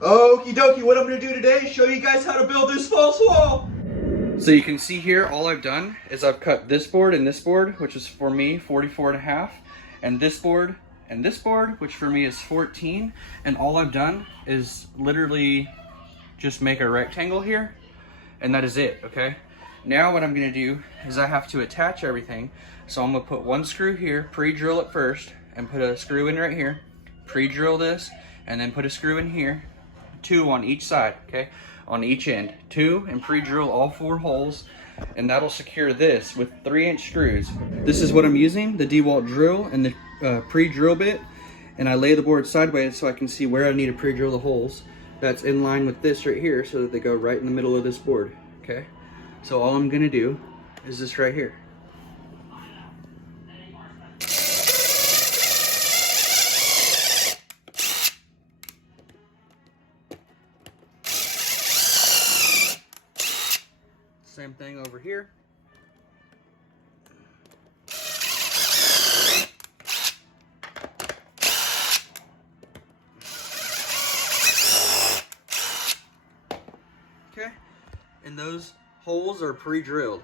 Okie dokie, what I'm gonna do today is show you guys how to build this false wall. So you can see here, all I've done is I've cut this board and this board, which is for me 44.5, and this board and this board, which for me is 14. And all I've done is literally just make a rectangle here, and that is it, okay? Now what I'm gonna do is I have to attach everything. So I'm gonna put one screw here, pre-drill it first, and put a screw in right here, pre-drill this, and then put a screw in here, 2 on each side, okay? On each end, 2, and pre-drill all 4 holes, and that'll secure this with 3-inch screws. This is what I'm using, the DeWalt drill and the pre-drill bit, and I lay the board sideways so I can see where I need to pre-drill the holes. That's in line with this right here, so that they go right in the middle of this board, okay? So all I'm gonna do is this right here. Same thing over here. Okay, and those holes are pre-drilled.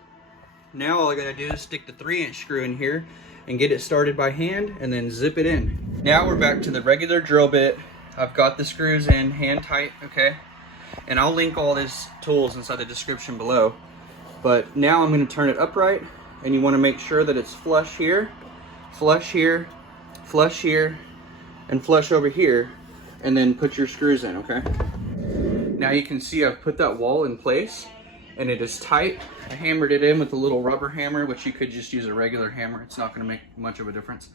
Now all I gotta do is stick the 3-inch screw in here and get it started by hand and then zip it in. Now we're back to the regular drill bit. I've got the screws in hand tight, okay? And I'll link all these tools inside the description below. But now I'm gonna turn it upright, and you wanna make sure that it's flush here, flush here, flush here, and flush over here, and then put your screws in, okay? Now you can see I've put that wall in place, and it is tight. I hammered it in with a little rubber hammer, which you could just use a regular hammer. It's not gonna make much of a difference.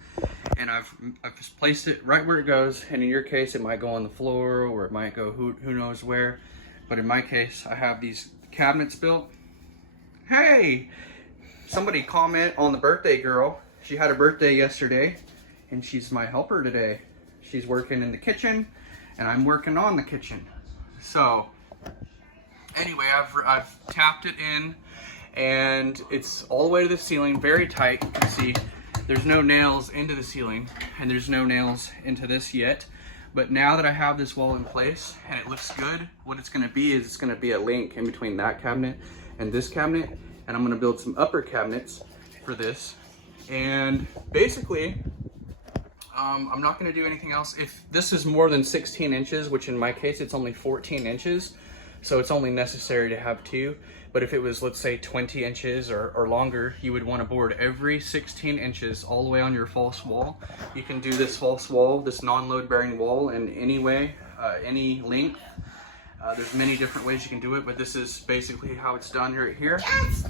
And I've just placed it right where it goes, and in your case, it might go on the floor, or it might go who knows where. But in my case, I have these cabinets built. Hey, somebody comment on the birthday girl. She had a birthday yesterday, and she's my helper today. She's working in the kitchen, and I'm working on the kitchen. So anyway, I've tapped it in, and it's all the way to the ceiling, very tight. You can see there's no nails into the ceiling, and there's no nails into this yet. But now that I have this wall in place and it looks good, what it's gonna be is it's gonna be a link in between that cabinet and this cabinet, and I'm gonna build some upper cabinets for this. And basically, I'm not gonna do anything else. If this is more than 16 inches, which in my case, it's only 14 inches, so it's only necessary to have 2. But if it was, let's say, 20 inches or longer, you would want to board every 16 inches all the way on your false wall. You can do this false wall, this non-load bearing wall, in any way, any length. There's many different ways you can do it, but this is basically how it's done right here. Yes.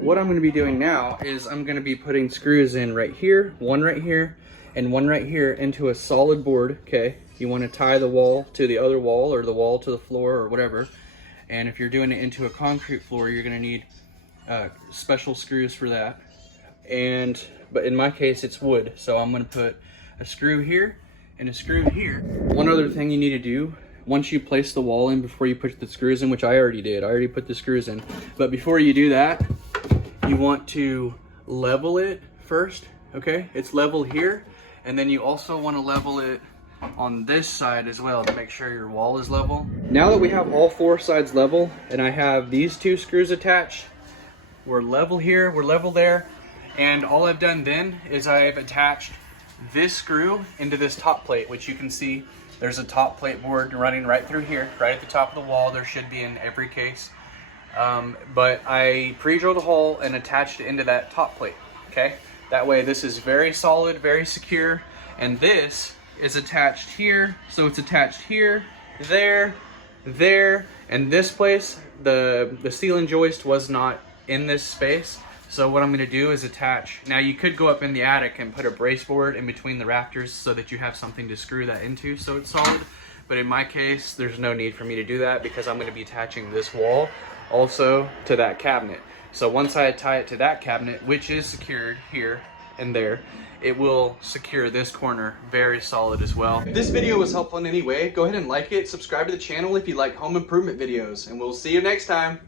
What I'm going to be doing now is I'm going to be putting screws in right here, one right here, and one right here into a solid board, okay? You want to tie the wall to the other wall, or the wall to the floor, or whatever. And if you're doing it into a concrete floor, you're going to need special screws for that. But in my case, it's wood, so I'm going to put a screw here and a screw here. One other thing you need to do, once you place the wall in, before you put the screws in, which I already did, I already put the screws in, but before you do that, you want to level it first, okay? It's level here, and then you also want to level it on this side as well to make sure your wall is level. Now that we have all 4 sides level, and I have these 2 screws attached, we're level here, we're level there, and all I've done then is I've attached this screw into this top plate, which you can see there's a top plate board running right through here, right at the top of the wall. There should be in every case. But I pre-drilled a hole and attached it into that top plate, okay? That way this is very solid, very secure, and this is attached here, so it's attached here, there, and this place. The ceiling joist was not in this space, so what I'm going to do is attach. Now you could go up in the attic and put a brace board in between the rafters so that you have something to screw that into so it's solid, but in my case there's no need for me to do that because I'm going to be attaching this wall also to that cabinet. So once I tie it to that cabinet, which is secured here and there, it will secure this corner very solid as well. If this video was helpful in any way, go ahead and like it, subscribe to the channel if you like home improvement videos, and we'll see you next time.